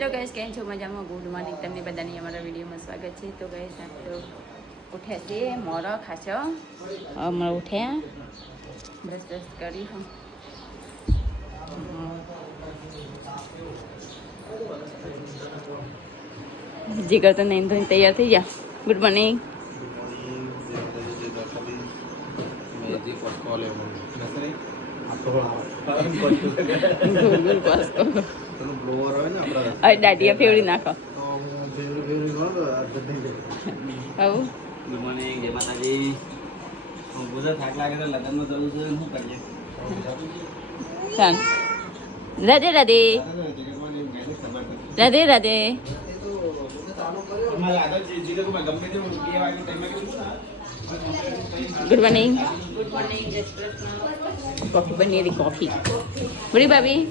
Hello guys, કેમ છો? મજામાં? ગુડ મોર્નિંગ તમને બધાની અમારા વિડીયોમાં સ્વાગત છે. તો ગાઈસ આપણે તો ઉઠ્યા છીએ મોડો ખાસો હમણાં ઉઠ્યા બ્રશ કરી જીગર તો નહીં ધોઈને તૈયાર થઈ ગયા. Good morning. દાડિયા ફેવડી નાખો. ગુડ મોર્નિંગ, જય માતાજી. પૂજા થાક લાગે તો લગ્નમાં જવું છે, શું કરીએ? Radhe Radhe Radhe Radhe. Good morning. Good morning. Coffee બની રહી, કોફી બરી ભાભી.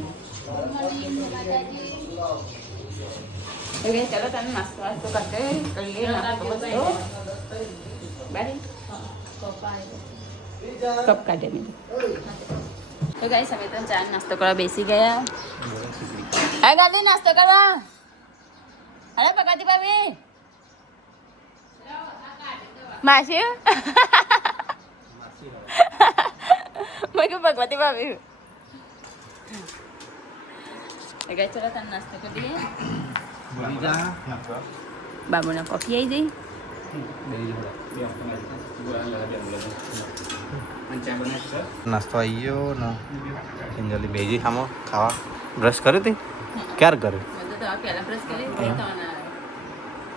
ઓકે, ચાલો તમે નાસ્તો વાસ્તો કરते કરી લે. કપ કાઢે મેં તો ગાઈસ અમે તો ચા નાસ્તો કરવા બેસી ગયા. હા ગાંધી નાસ્તો કરવા. અરે ભગવતી ભાભી માસી મેં ભગવતી ભાભી ગાઈસ ચલો તમે નાસ્તો કરી દઈએ. બાબુના કોફી આવી જઈ. નાસ્તો આવી ગયો ને જલ્દી બેજી ખામો ખાવા. બ્રશ કર્યું તી ક્યારે કર્યું?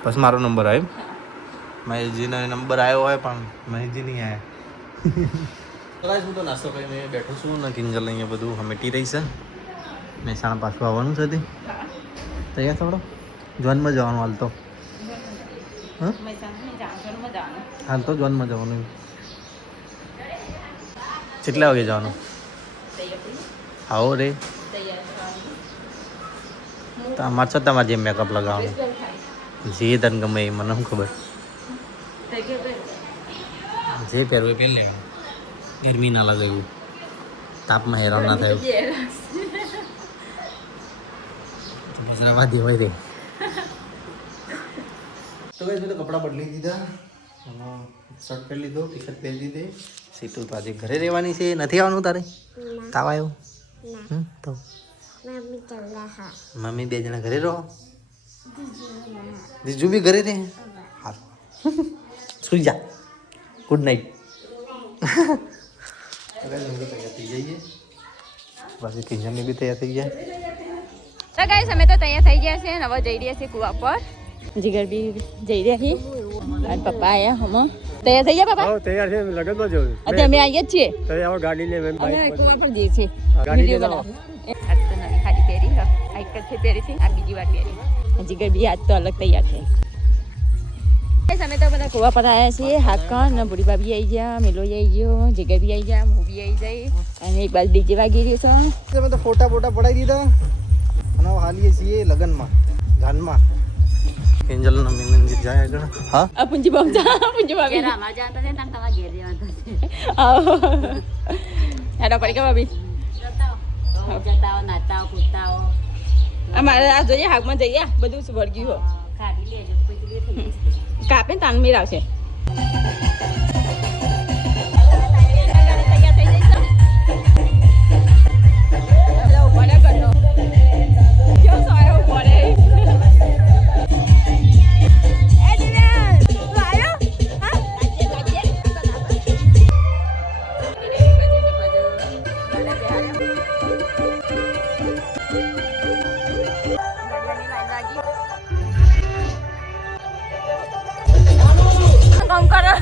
બસ મારો નંબર આવ્યો. મહેશજીનો નંબર આવ્યો હોય પણ મહેશજી નહીં આવ્યા. હું તો નાસ્તો કરીને બેઠો છું ને કિંજલ અહીંયા બધું હમેટી રહી છે. મહેસાણા પાછું આવવાનું છે. તૈયાર થોડો જોનમાં જવાનું હાલ તો. હાલ તો જોનમાં જવાનું. કેટલા વાગે જવાનું? આવો રે તમારે છતાં તમારે જેમ મેકઅપ લગાવવાનું જે તને ગમે એ મને શું ખબર. જે પહેરવું એ પહેરી લેવાનું. ગરમી ના લાગે એવું, તાપમાં હેરાન ના થાય ગુજરાતમાં દેવાય રે. તો ભાઈ મેં કપડાં બદલી દીધા, શર્ટ પહેરી લીધો, ટી શર્ટ પહેરી દીધી. સીટું તો આજે ઘરે રહેવાની છે, નથી આવવાનું તારે? તાવ આવ્યો તો મમ્મી બે જણા ઘરે રહો. જીજુ બી ઘરે રહે. હા સુઈ જા. Good night. તૈયાર થઈ જઈએ. બાકી કિંજલની બી તૈયાર થઈ ગયા. તો ગાઈસ અમે તો તૈયાર થઈ ગયા છે. હવે જઈ રહ્યા છીએ કુવા પર. જીગર બી જઈ રહ્યા છીએ. અને પપ્પા આયા હમ તૈયાર થઈ ગયા. પપ્પા તૈયાર છે. લગનમાં જવું. અત્યારે અમે આવીએ જ છીએ. હવે ગાડી લે. અમે કુવા પર જઈએ છીએ. વિડિયો બનાવો. આજ તો નવી સાડી પહેરી આ એક જ છે પહેરી છે. આ બીજી વાર પહેરી. જીગર બી આજ તો અલગ તૈયાર છે. અમે તો બધા કુવા પર આવ્યા છીએ. હાકન ને બુડી ભાભી આવી ગયા, મેલોઈ આવી ગયો, જીગર બી આવી ગયા, મૂવી આવી જાય અને એક બાજુ ડીજે વાગી રહ્યું છે. અમે તો ફોટા પડાવી દીધા અને હાલીએ છીએ લગનમાં જાનમાં. એન્જલ ના મિલનજી જાય આગળ. હા આ પુંજી બાબા પુંજી ભાભી રામા જાતા છે તન તમારા ઘેર જવાતા છે. આવો હેડો પડી ગયા ભાભી. જતાઓ નાતાઓ કૂદતાઓ અમારે આ જોઈએ હાકમાં જઈએ બધું વળગ્યું હો. કાઢી લેજો પછી થઈ કાપે તાન મેર આવશે. કામ કરો.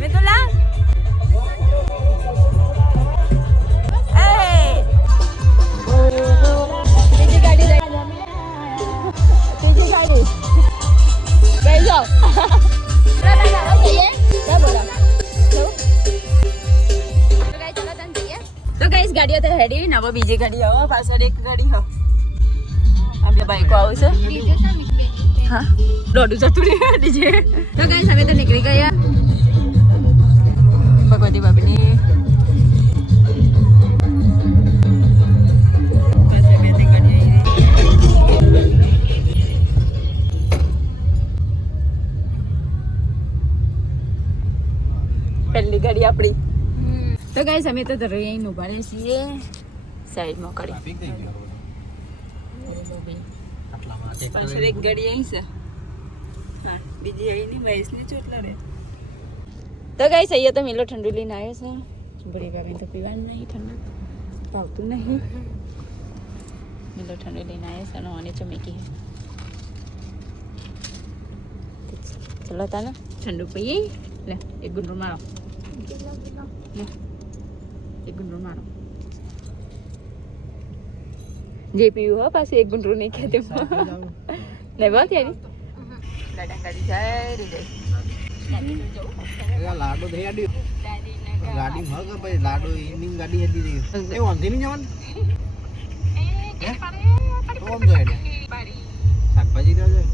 મિતુલા બીજી ગાડી બેસી જાઓ. તો ગાઈસ ગાડીઓ તો હેડી ને હવે બીજી ગાડી આવો. પાછળ એક ગાડી હો. અમે બાઈકો આવશે. હા દોડું જતું રહ્યું ડીજે. તો ગાઈસ અમે તો નીકળી ગયા. ભગવતી ભાભીની તો ગાઈસ અમે તો ધરોઈ અહીં ઉભા રહીએ છીએ સાઈડમાં કરી ટ્રાફિક થઈ ગયો આટલામાં પાછળ એક ગાડી અહીં છે હા બીજી અહીં ની મહેશની ચોટલા રે તો ગાઈસ અહીંયા તો મિલો ઠંડુ લઈને આવ્યો છે બુરી ભાભી તો પીવાનું નહીં ઠંડુ ભાવતું નહીં મિલો ઠંડુ લઈને આવ્યો છે અને ઓને ચમેકી ચલો તાને ઠંડુ પીએ લે એક ગુંડો મારો લે એક ગુંડો મારો જે પીવું હો પાછું એક ગુંડો નહીં ખેતે ને બસ યારી લાડા ગાડી જાય રે જાય લાડો થઈ આડી ગાડી મગ ભાઈ લાડો ઇનિંગ ગાડી હતી એ વાંધી નહીં જવાનું તો આમ જાય શાકભાજી રહ્યા જાય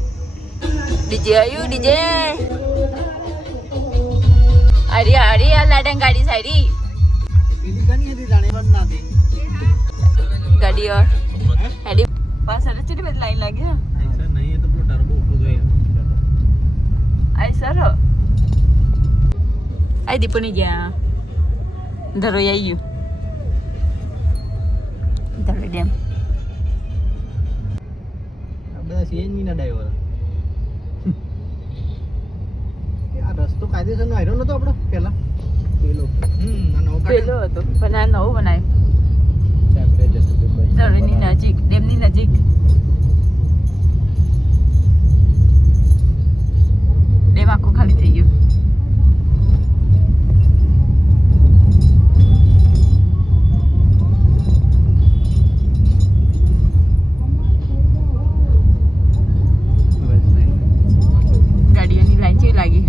ડીજે આયુ ડીજે અરે અરે આ લાડા ગાડી સાઈડી પેલી કની હતી જાણેવન ના હતી ગાડી ઓર હેડી પાછળ ચેટલી બધી લાઈન લાગી હે સર નહીં એ તો પેલો ટર્બો ઉભો જોઈએ આઈ સર આઈ દીપુની ગયા ધરો આવી ગયું ધરો ડેમ આ બધા સીએનજી ના ડ્રાઈવર આ રસ્તો કાયદેસરનો આવ્યો નતો આપણો પહેલા પેલો આ નવો પેલો હતો પણ આ નવું બનાવ્યું ધરોની નજીક ડેમની નજીક ડેમ આખું ખાલી થઈ ગયું ગાડીઓની લાઈન કેવી લાગી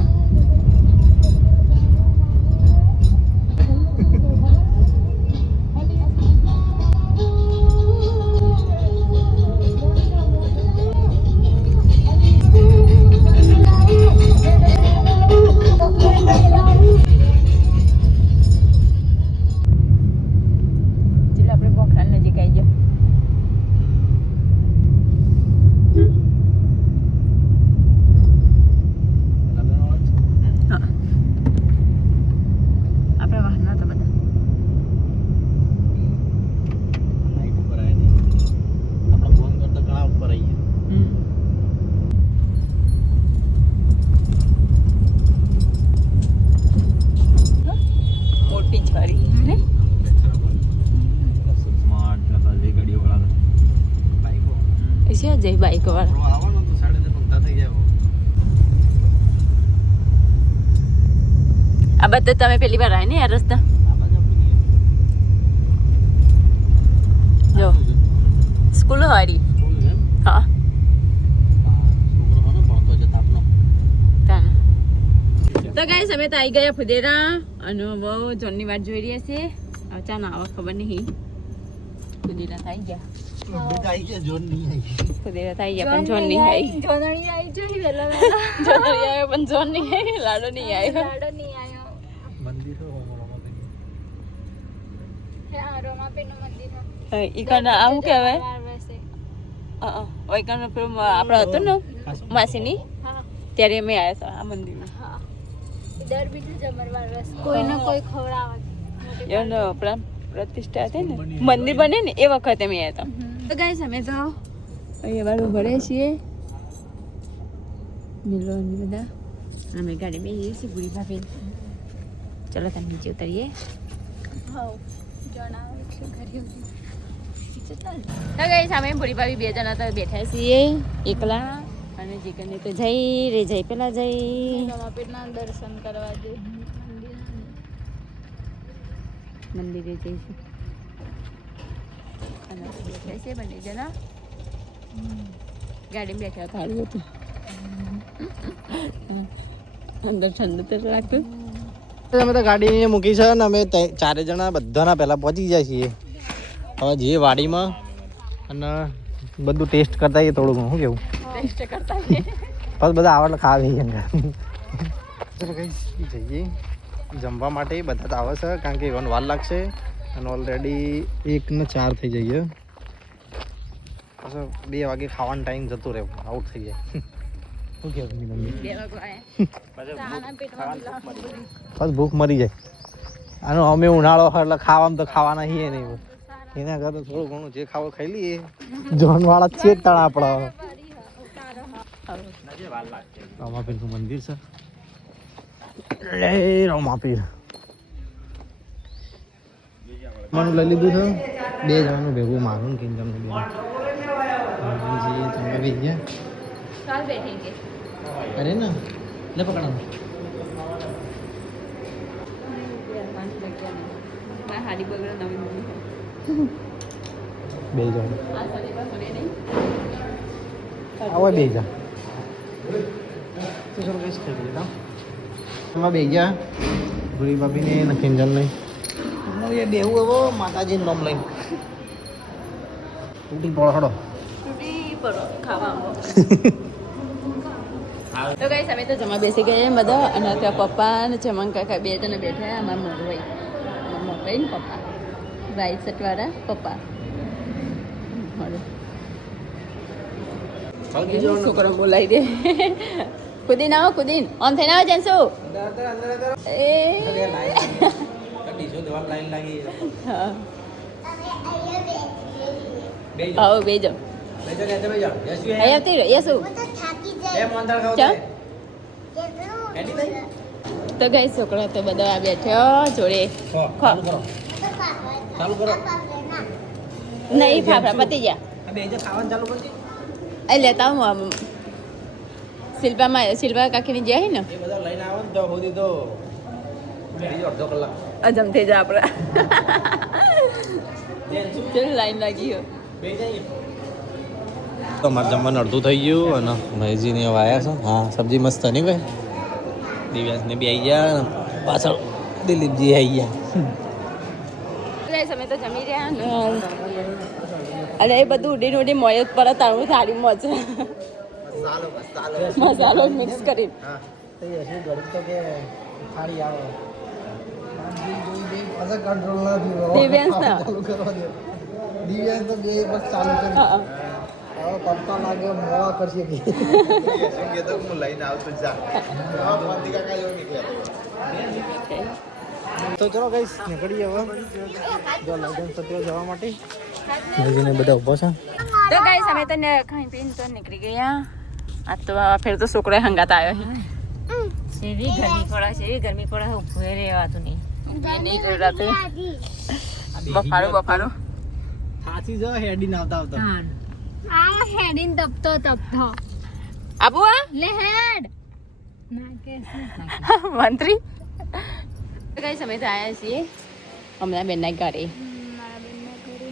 જય બાઈક વાળા આવવાનો તો 9:30 ઊંધા થઈ જાય આ બધા તમે પેલી વાર આય ને આ રસ્તા જો સ્કૂલ હારી હા તો ગાઈસ અમે તો આવી ગયા ફુદેરા અને બહુ જોનની વાત જોઈ રહ્યા છે ચા ના આવા ખબર નહીં ફુદેરા થઈ ગયા ફુદેરા થઈ ગયા પણ જોન નહીં આવી જોનણી આવી જોઈ વેલા જોનણી આવ્યો પણ જોન નહીં આવી લાડો નહીં આવ્યો મંદિર તો ઈકના આવું કહેવાય ઓઈકનો પેલું આપણે હતું ને માસીની ત્યારે અમે આવ્યા હતા આ મંદિરમાં દર બીજું જમરવાર રસ કોઈને કોઈ ખવડાવે એનો પ્રાણ પ્રતિષ્ઠા હતી ને મંદિર બને ને એ વખતે અમે આવ્યા હતા તો ગાઈસ અમે તો અહીંયા વાળું ભરે છીએ મિલો બધા અમે ગાડી બેસીએ છીએ પૂરી ભાભી ચલો તમે નીચે ઉતરીએ હવ જણાવે છે ઘરે તો ગાઈસ અમે પૂરી ભાભી બે જણા તો બેઠા છીએ એકલા અને જીગરને તો જઈ પેલા જઈ રમાપીરના દર્શન કરવા જઈ મંદિરે જઈશું અને બેઠા છે બંને જણા ગાડીમાં બેઠા થાળું હતું અંદર ઠંડુ તો લાગતું અમે તો ગાડી મૂકી છે ને અમે ચારે જણા બધાના પહેલા પહોંચી જાય છીએ હવે જઈએ વાડીમાં અને બધું ટેસ્ટ કરતા હોઈએ થોડું ઘણું શું કેવું ટેસ્ટ કરતા બસ બધા આવડે ખાવી ચલો કઈ જઈએ જમવા માટે બધા તો આવે છે કારણ કે ઇવન વાર લાગશે અને ઓલરેડી 1:04 થઈ જઈએ પાછો 2 વાગે ખાવાનો ટાઈમ જતો રહે આઉટ થઈ જાય શું કહેવું મમ્મી બસ ભૂખ મરી જાય આનો અમે ઉનાળો હોય એટલે ખાવામાં તો ખાવાના છીએ નહીં એના કરતા થોડું ઘણું જે ખાવું ખાઈ લઈએ જોન વાળા છે તળ આપણા રામાપીર નું મંદિર છે લે રામાપીર મને લઈ લીધું છે બે જવાનું ભેગું મારું કે તમને બે તમે બી ગયા ચાલ બેઠેંગે અરે ના લે પકડો હાડી બગડે નવી બે જણ આ સાડી પર મને નહીં આવો બે જા તો સર કઈ સ્ટેપ લેતા એમાં બે ગયા ભૂરી ભાભીને ને કિંજલ નહીં એ બેહું હવે માતાજીનું નામ લઈને તૂટી પડો હડો તૂટી પડો ખાવામાં તો ગાઈસ અમે તો જમા બેસી ગયા બધા અને ત્યાં પપ્પા અને ચમન કાકા બે જણા બેઠા અમારા મોરભાઈ ને પપ્પા વાઈટ શર્ટવાળા પપ્પા છોકરો બોલાવી દે કુદીન આવો કુદીન ઓન થઈને આવો જનસુ એ હા આવો બેજો અહીં આવતી રહ્યો યસુ તો ગઈ છોકરો તો બધા બેઠ્યો જોડે ચાલુ કરો નહીં ફાફડા પતી ગયા ખાવાનું ચાલુ કરજે એ લેતા હું શિલ્પા કાકીની જાય ને એ બધા લઈને આવો ને તો સુધી તો બીજો અડધો કલાક અજમ થઈ જાય આપણે ચલ લાઈન લાગી હોય તો અમારે જમવાનું અડધું થઈ ગયું અને ભાઈજીને હવે આવ્યા છે હા સબ્જી મસ્ત નહીં ભાઈ દિવ્યાસને બી આવી ગયા પાછળ દિલીપજી આવી ગયા અમે તો જમી રહ્યા ને અને એ બધું ઉડીને ઉડી મોય પર તારું થાળીમાં છે મસાલો મિક્સ કરી દિવ્યાંશ ના દિવ્યાંશ તો બે બસ ચાલુ કરી હા હવે પપ્પા લાગે મોવા કરશે કે તો હું લઈને આવતો જા તો ચલો ગાઈસ નીકળીએ હવે જો લગન સત્ય જવા માટે ભાઈજીને બધા ઊભો છે તો ગાઈસ અમે તો ખાઈ પીને તો નીકળી ગયા આ તો ફેર તો છોકરો હંગાત આવ્યો છે સેવી ગરમી પડે ઉભું રહેવાતું નહીં નહીં રાતે બફારો સાચી જો હેડી આવતા આ હેડીન તપતો આબુ આ લે હેડ ના કે મંત્રી ગાઈસ અમે તો આવ્યા છીએ હમણાં બેનના ઘરે મારા બેનના ઘરે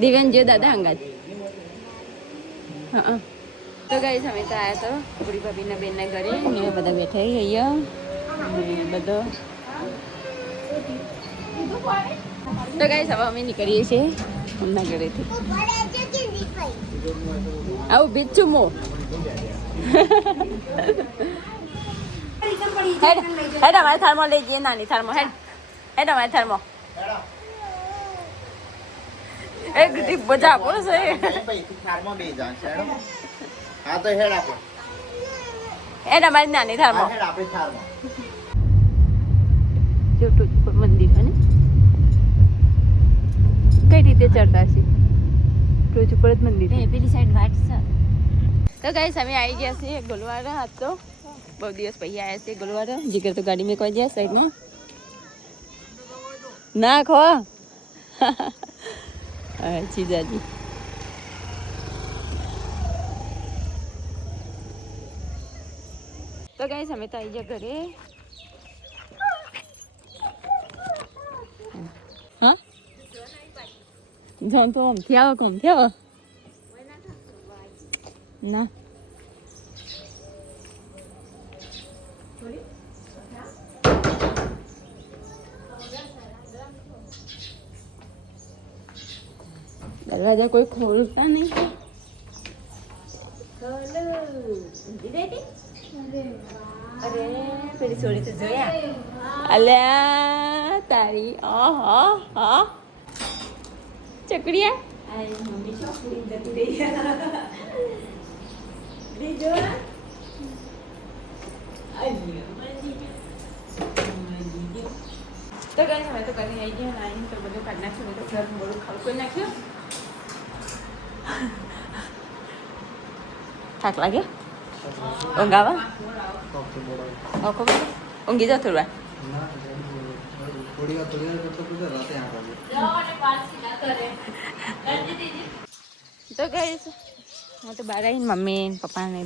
દિવ્યાન જો દાદા હંગાત હા તો ગાઈસ અમે તો આવ્યા તો પૂરી ભાભીના બેનના ઘરે ને બધા બેઠા અહીંયા બધો તો ગાઈસ હવે અમે નીકળીએ છીએ એમના ઘરેથી આવું બીજ છું મો હેડ અમારે થાળમાં લઈ જઈએ નાની થાળમાં હેડ અમારે થાળમાં એક ડીપ બજા આપો છે હેડ અમારી નાની થાળમાં ચોટું મંદિર છે ને કઈ રીતે ચડતા છે ટોચ ઉપર જ મંદિર પેલી સાઈડ વાટ છે તો ગાઈસ અમે આવી ગયા છીએ ગોલવાડા આજ તો બહુ દિવસ પછી આવ્યા છીએ ગોલવાડા જીગર તો ગાડી મેં કોઈ જાય સાઈડમાં ના ખો જીજાજી તો ગાઈસ અમે તો આવી ગયા ઘરે હા જાણ તો આમથી આવો કોમથી આવો ના દરવાજા કોઈ ખોલતા નહીં અરે પેલી છોડી તો જોયા અલ્યા તારી હા ચકડિયા તો ગઈ હવે તો કરી આવી ગયા નાઈ તો બધું કાઢી નાખ્યું તો ઘર બધું ખાવું કરી નાખ્યું. થાક લાગે ઊંઘ આવે ઊંઘી જાઓ થોડી વાર. તો ગઈ હું તો બહાર આવીને મમ્મી પપ્પાને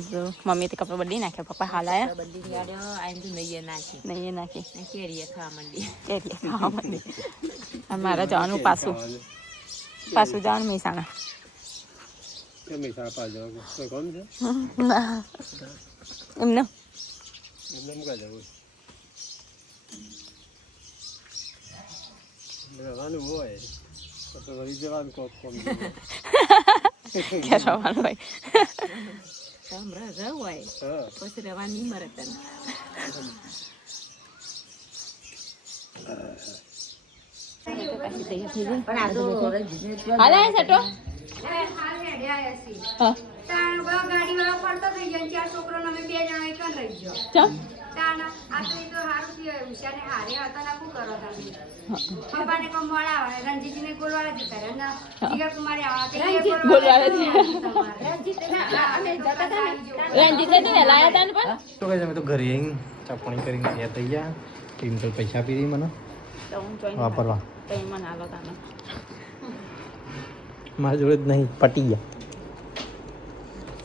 મમ્મી તો કપડાં બદલી નાખ્યા પપ્પા હાલ આવ્યા બદલી ગાડ્યો આઈને તો નહીં નાખી નહીં નાખી કેરીએ ખાવા માંડી એટલે ખાવા માંડી. અને મારે જવાનું પાછું જવાનું મહેસાણા. કેમ સાપા જાવ કોઈ કોમ છે ના એમને એમને મુકા જવું રહેવાનું હોય તો વળી જવાનું કોક કોમ ક્યાં રવાનું હોય. રહ હોય હા પછી રવા નહીં મરે તને હાલ આવે સટો હા ગાડીવાળો ફરતો થઈ ગયો ચાર છોકરો અમે 2 જણા એક રહી ગયો ચમ તાના આ તો એ તો હારું થયું ઉષાને હારે હતા ના શું કરો તમે પપ્પાને કોમ મોડા આવે રણજીતજીને ગોલવાળા જતા રહે ને જીગર કુમારી આવે રંજીત ને લાયા તા ને પણ તો કઈ અમે તો ઘરે આવીને ચાપણી કરીને તૈયાર થઈ ગયા. ટિંકલ પૈસા આપી દી મને તો હું જોઈને વાપરવા. તો એ મને આલો તાને મારા જોડે જ નહીં પટી ગયા.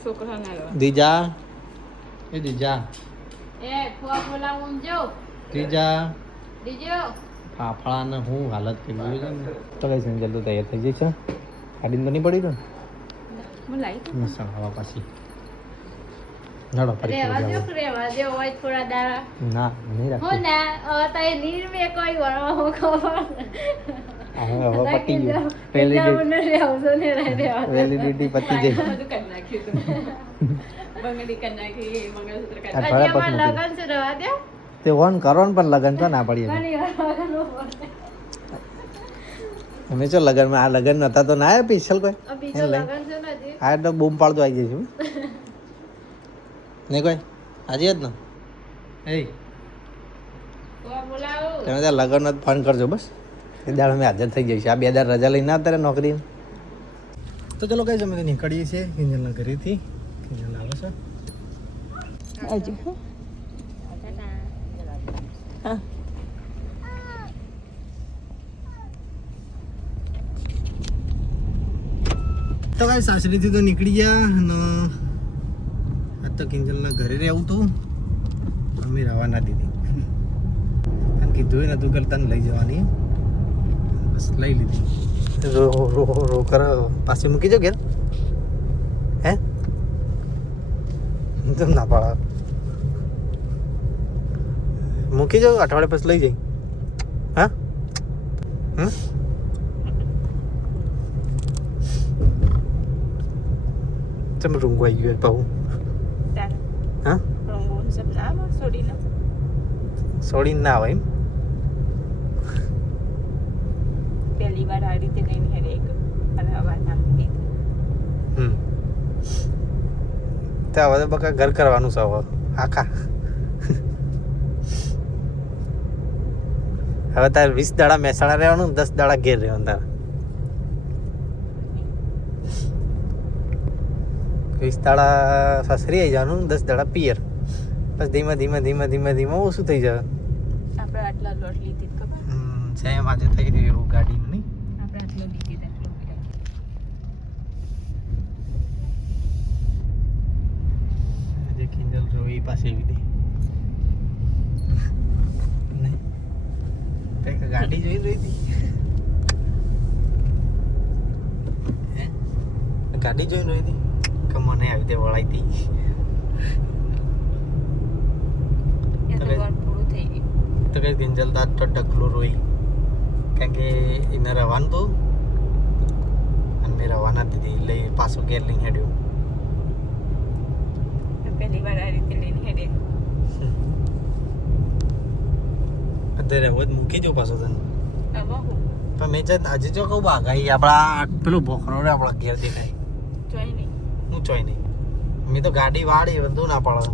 છોકરાને આલો દીજા એ દીજા એ ખોવા બોલાવું જો દીજા દીજો ફાફડાને હું હાલત કરી જોઈ છે ને. તો કઈ છે જલ્દી તૈયાર થઈ જાય છે. ગાડીને તો નહીં પડી તો હું લાવી મસાલા હવા પાછી નડો ફરી રેવા દે હોય થોડા દાડા ના નહીં હું રાખી. ના હવે તો એ નીરવે કોઈ વળવા હું ખબર હવે પતી ગયું. વેલિડિટી પતી ગઈ. બધું કરી નાખ્યું તું બંગડી કરી નાખી મંગળસૂત્ર કરી અઠવાડિયા પછી મૂકી લગન છે રવા દે તે ઓન કરો ને પણ લગન તો ના પડી હતી. ઘણી વાર અમે ચો લગનમાં આ લગન નતા તો ના આવ્યા સ્પેશિયલ કોઈ બીજો એને લઈ. લગન છે ને હજી આ તો બૂમ પાડતો આવી જઈશું નહીં કોઈ આજે જ ને એ ખોવા બોલાવું તમે ત્યાં લગન ફોન કરજો બસ એ દાડ અમે હાજર થઈ જઈશું. આ 2 દાડ રજા લઈને અત્યારે નોકરી તો ચલો કઈ અમે તો નીકળીએ છીએ કિંજલના ઘરેથી. કિંજલ આવે છે હજુ હા તો કાંઈ સાસરીથી તો નીકળી ગયા અને આજ તો કિંજલના ઘરે રહેવું હતું અમે રવાના દીધી અને કીધું નતું કે તને લઈ જવાની બસ લઈ લીધી. રો રો રો કર પાસે મૂકી જાઓ ઘેર હે તમ ના પાડા મૂકી જાઓ અઠવાડિયે પછી લઈ જઈ હા હમ ચમ રૂંગો આવી ગયો પાહુ હા સોડીને ના આવે એમ પહેલી વાર આ રીતે લઈને હેરે એક અને અવાજ નામ દીધું તો હવે તો બકા ઘર કરવાનું છે હવે આખા હવે તારે 20 દાડા મહેસાણા રહેવાનું 10 દાડા ઘેર રહેવાનું તારે 20 દાડા સાસરી આવી જવાનું 10 દાડા પિયર બસ ધીમે ધીમે ધીમે ધીમે ધીમે ઓછું થઈ જાય. આપણે આટલા લોટ લીધી ખબર સેમ આજે થઈ રહ્યું એવું ગાડીનું નહીં આપણે આટલો લીધી આટલો જે કિંજલ રોઈ પાસે એવી દે નહીં કંઈક ગાડી જોઈ રહી હતી હે ગાડી જોઈ રહી હતી કે મને આવી રીતે વળાઈ હતી એ તો વાર પૂરું થઈ ગયું તો કઈ કિંજલ તાર તો ઢગલું રોઈ કારણ કે એને રવાનું હતું અને મેં રવાના દીધી લઈ પાછું ઘેર લઈને હેડ્યું. પહેલી વાર આ રીતે લઈને હેડે અત્યારે હવે જ મૂકી દો પાછો તને આમાં હું પણ મેં આજે જો કહું બાગાઈ આપણા પેલું ભોખરો રે આપણા ઘેર દેખાય જોઈ નહીં હું ચોઈ નહીં મેં તો ગાડી વાળી બધું ના પડે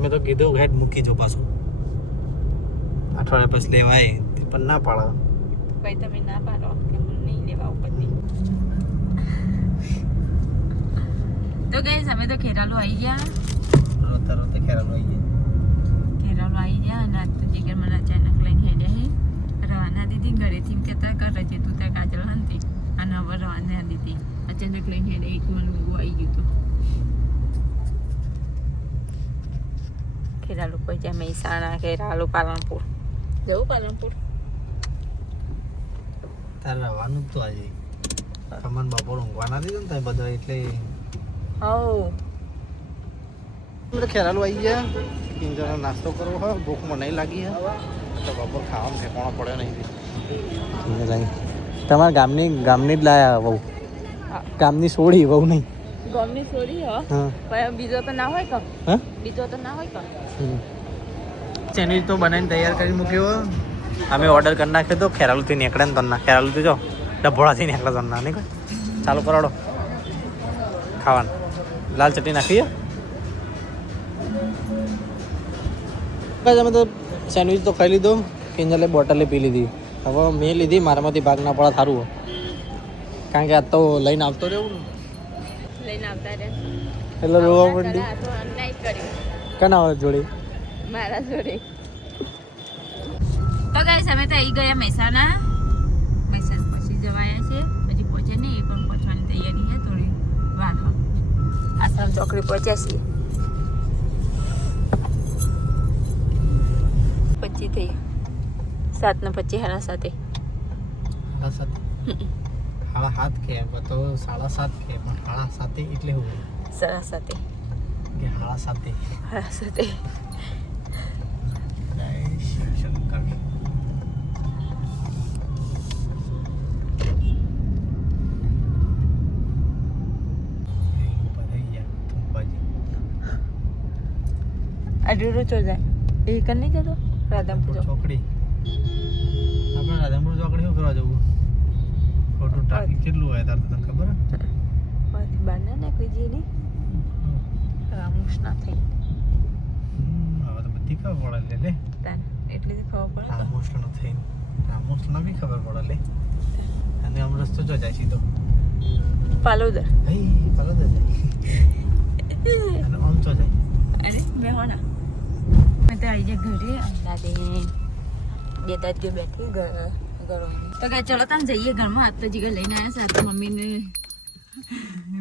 મેં તો કીધું હેડ મૂકી જો પાછું અઠવાડિયા પછી લેવાય પણ ના પાડો ભાઈ તમે ના પાડો કે મને નહીં લેવા ઉપરથી. તો ગાઈસ અમે તો ખેરાલુ આવી ગયા. રોતા રોતા ખેરાલુ આવી ગયા અને આજ તો જીગર મને અચાનક લઈને હેડ્યા હે. રવાના દીધી ઘરેથી એમ કહેતા કર રજે તું ત્યાં કાજલ હતી અને હવે રવાના દીધી અચાનક લઈને હેડ્યા. એક મને ઊંઘું આવી ગયું હતું. ખેરાલુ પહોંચ્યા મહેસાણા, ખેરાલુ, પાલનપુર. જવું પાલનપુર? તારે રહેવાનું જ તો આજે તમને બપોર ઊંઘવાના દીધું ને તમે બધા એટલે આપણે ખેરાલુ આવી ગયા. કિંજરનો નાસ્તો કરવો હોય ભૂખમાં નહીં લાગી હે તો બપોર ખાવાનું ઠેકાણો પડ્યો નહીં તમારા ગામની જ લાયા બહુ ગામની સોડી બહુ નહીં ગમની સોરી હો પણ બીજો તો ના હોય કમ. હા બીજો તો ના હોય કમ. સેન્ડવિચ તો બનાવીને તૈયાર કરી મૂક્યો. અમે ઓર્ડર કરી નાખ્યો તો ખેરાલુથી નીકળે ને તરના ખેરાલુથી જો ડભોળાથી નીકળે તરના નહીં ચાલુ કરાડો ખાવાનું. લાલ ચટણી નાખીએ. અમે તો સેન્ડવિચ તો ખાઈ લીધો. કિંજલે બોટલે પી લીધી. હવે મેં લીધી મારામાંથી ભાગ ના પડે સારું કારણ કે આ તો લઈને આવતો રહેવું ને લઈને આવતા રહે એટલે રોવા માંડી. અન્યાય કર્યું કના આવે જોડે મારા જોડે. તો ગાઈસ અમે તો આવી ગયા મહેસાણા. મહેસાણા પછી જવાયા છે. હજી પહોંચે નહીં એ પણ પહોંચવાની તૈયારી છે. થોડી વાર આસામ ચોકડી પહોંચ્યા છીએ. 25 થઈ 7:25 7:30 7:30 કે તો 7:30 કે પણ 7:30 એટલે હું 7:30 કે 7:30 અડુરું ચો જાય એ કર નહીં જતો રાધનપુર ચોકડી. આપણે રાધનપુર ચોકડી શું કરવા જવું? ખોટું ટ્રાફિક કેટલું હોય તાર તને ખબર હે? પછી બહાર ના નીકળી જઈએ નહીં રામુસ ના થઈ હવે તો બધી ખબર પડે લે તાન એટલે જ ખબર પડે રામોસનો થઈ રામોસનો બી ખબર પડે લે. અને આમ રસ્તો જો જાય સીધો પાલોદર હઈ પાલો દે અને આમ ચો જાય. અરે મેં હોના મેં તો આવી જાય ઘરે અંદાજે 2 દાદ બેઠી ઘરવાની. તો કે ચલો તમે જઈએ ઘરમાં. આજ તો જીગર લઈને આવ્યા છે. આ તો મમ્મીને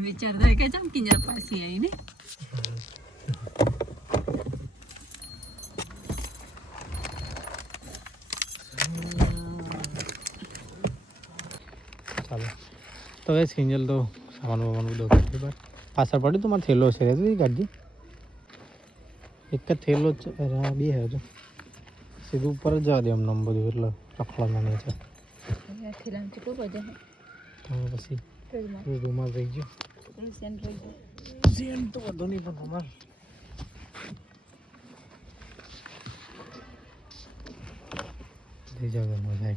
વિચારતા કે ચમ કિંજર પાસે આવીને ચાલો તો એ કિંજલ તો સામાન વામાન બધું બરાબર પાછળ પડ્યું તમારે થેલો છે રે ગાડી એક જ થેલો જ છે. અરે બે હે તો સીધું ઉપર જ જવા દે એમને બધું એટલે રખડવાના નહીં છે. થેલામાં કેટલું વજન પછી રૂમાલ રહી ગયો. સેન્ટ તો વધુ નહીં પણ રૂમાલ થઈ જાવ મજા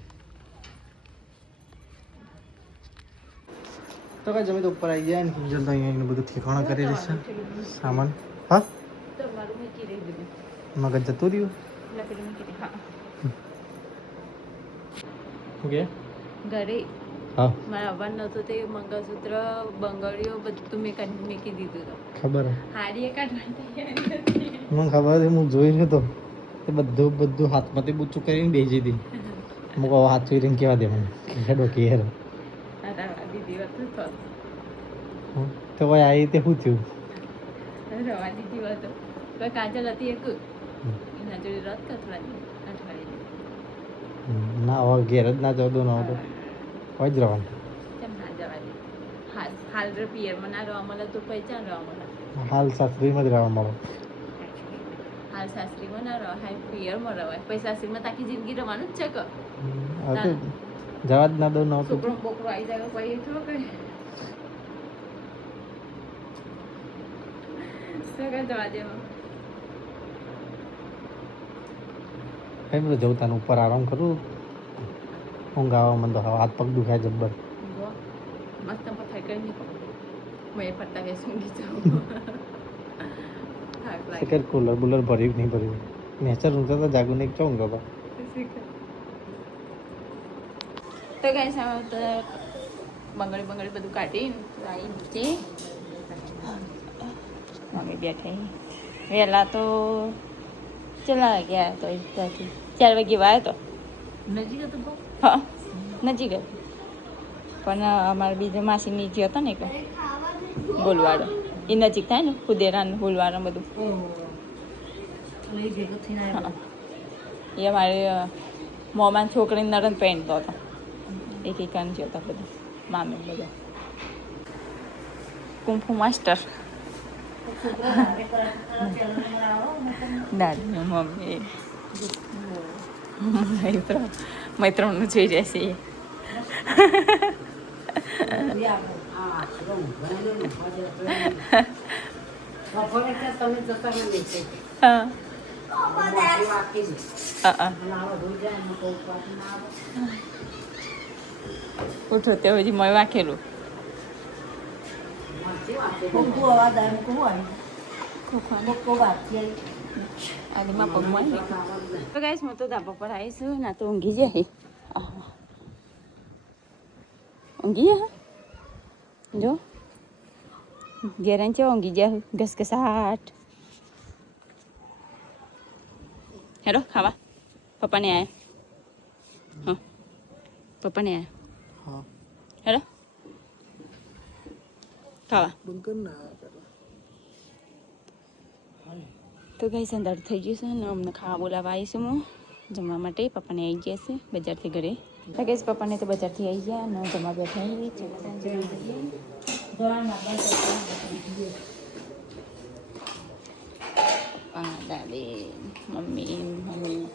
તો કઈ જમી તો ઉપર આવી ગયા ને કિંજલ તો અહીંયા બધું ઠેકાણા કરી રહેશે સામાન. હા મગજ જતું રહ્યું ઓકે ઘરે હા મારા આવવાનું નહોતું તે મંગળસૂત્ર બંગડીઓ બધું મેં કાઢી મૂકી દીધું હતું. ખબર હે હાડીએ કાઢવાની તૈયારી હતી. મને ખબર હતી હું જોઈ રહ્યો તો તે બધું હાથમાંથી બૂચું કરીને બેસી હતી. હું કહું હાથ જોઈ રહીને કહેવા દે મને હેડો કે હેર દીદી વાત તો ભાઈ આવી તે શું થયું રવા દીધી વાત તો કાજલ હતી એક એના જોડે રદ કથવાની અઠવાડિયે ના હવે ઘેર જ ના જવા દો ના તો હોય જ રહેવાનું. કેમ ના જવા દે હાલ પિયરમાં ના રહેવા મળે તો પહેચાન રહેવા મળે. હાલ સાસરીમાં જ રહેવા મળો. હાલ સાસરીમાં ના રહે હાલ પિયરમાં રવાય પછી સાસરીમાં તાકી જિંદગી રહેવાનું જ છે કે હવે તો જવા જ ના દો ના તો છોકરો બોકરો આવી જાય પછી થોડું કઈ તો કઈ જવા દેવા કઈ બધું જવું તાનું ઉપર આરામ કરું ઊંઘ આવવા મને તો હાથ પગ દુખાય જબ્બર. મસ્ત પથાઈ કરી નહીં મેં ફરતા બેસું જાઉં હા કે કુલર બુલર ભર્યું નહીં ભર્યું નેચર ઊંચા તો જાગું નહીં ચો ઊંઘા બા તો ગાઈસ આમાં તો બંગડી બધું કાઢીને આવી નીચે મમ્મી બેઠા વહેલા તો ચલા ગયા તો ત્યાંથી 4 વાગે વાયો તો નજીક હતું હા નજીક હતું પણ અમારા બીજા માસી નીચે હતો ને એક બોલવાડો એ નજીક થાય ને કુદેરાનું બોલવાડો બધું એ અમારે મોમાન છોકરીને નરન પહેરતો હતો એક જતો બધું મામી બધું કુંફુ માસ્ટર દાદી મમ્મી મૈત્રનું જોઈ રહેશે ઉઠો તે હજી મેં વાંખેલું આદિમાં પગમાં તો ગાઈસ હું તો ધાબા પર આવીશું ના તો ઊંઘી જાય ઊંઘી જાય જો ઘેરાન છે ઊંઘી જાય ઘસઘસાટ હેલો ખાવા પપ્પાને આયા હા પપ્પાને આયા હા હેલો ખાવા તો ગાઈસ અંધાર થઈ ગયું છે ને અમને ખાવા બોલાવવા આવીશું હું જમવા માટે પપ્પાને આવી ગયા છે બજારથી ઘરે તો ગાઈસ પપ્પાને તો બજારથી આવી ગયા અને જમવા બેઠા દાદી મમ્મી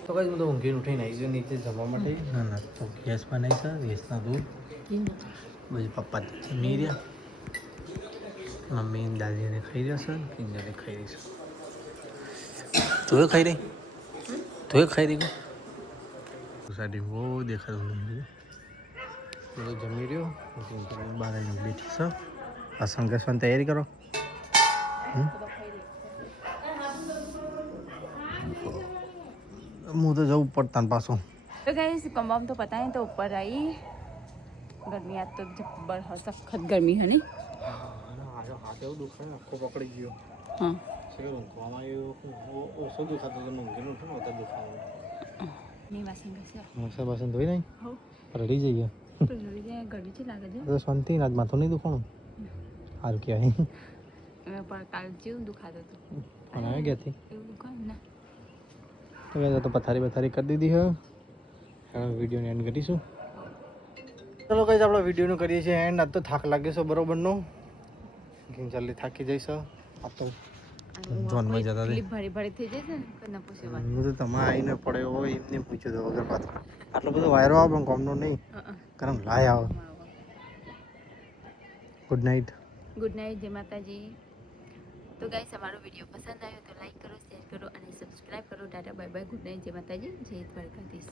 તો કઈ હું તો ઊંઘીને ઉઠીને આવી ગયો નીચે જમવા માટે ના ના તો ગેસ બનાવી છે ગેસના દૂધ પછી પપ્પા જમી રહ્યા મમ્મી દાદીને ખાઈ રહ્યા છે કિંજલે ખાઈ રહી છે તું ખાઈ રહી ખાઈ રહી સાડી બહુ દેખાતું બધું જમી રહ્યો બહાર આવીને બેઠી છે વાસણ ઘસવાની તૈયારી કરો હું તો જવું પડતા ને પાછું તો ગાઈસ કમવામ તો પता नहीं तो ऊपर आई गर्मी आज तो जब्बर सख्त गर्मी है नहीं હાથ એવું દુખાય આખો પકડી ગયો हाँ છે ઊંઘવામાં આવ્યો ઓછો દુખાતો તો ઊંઘીને ઉઠું ને તો દુખાવો नहीं वासन कैसे મસા બાસન ધોઈ નહીં हो રડી જઈએ तो जल्दी जाए गर्मी से लागे जो તો શાંતિ રાત માથું નહીં દુખાણું સારું કહેવાય मैं पर काल जीव दुखा दो तो પણ આવી ગયા હતી એવું दुखा ना તો મેં તો પથારી કરી દીધી હવે હવે વિડીયોને એન્ડ કરીશું ચલો કઈ આપણે વિડીયોનું કરીએ છીએ એન્ડ આજ તો થાક લાગે છે બરોબરનો જલ્દી થાકી જઈશ આ તો જોનમાં જતા क्लिप भरी भरी થઈ જશે ને કના પૂછે વાત હું તો તમે આવીને પડ્યો હોય એમને પૂછ્યું તો વગર પાછો આટલો બધો વાયરો આવે પણ કોમનો નહીં ગરમ લાય આવે ગુડ નાઇટ ગુડ નાઇટ જય માતાજી તો ગાઈસ અમારો વિડીયો પસંદ આવ્યો તો લાઈક કરો શેર કરો અને સબસ્ક્રાઇબ કરો Tata bye bye good night જય માતાજી જય દ્વારકાધીશ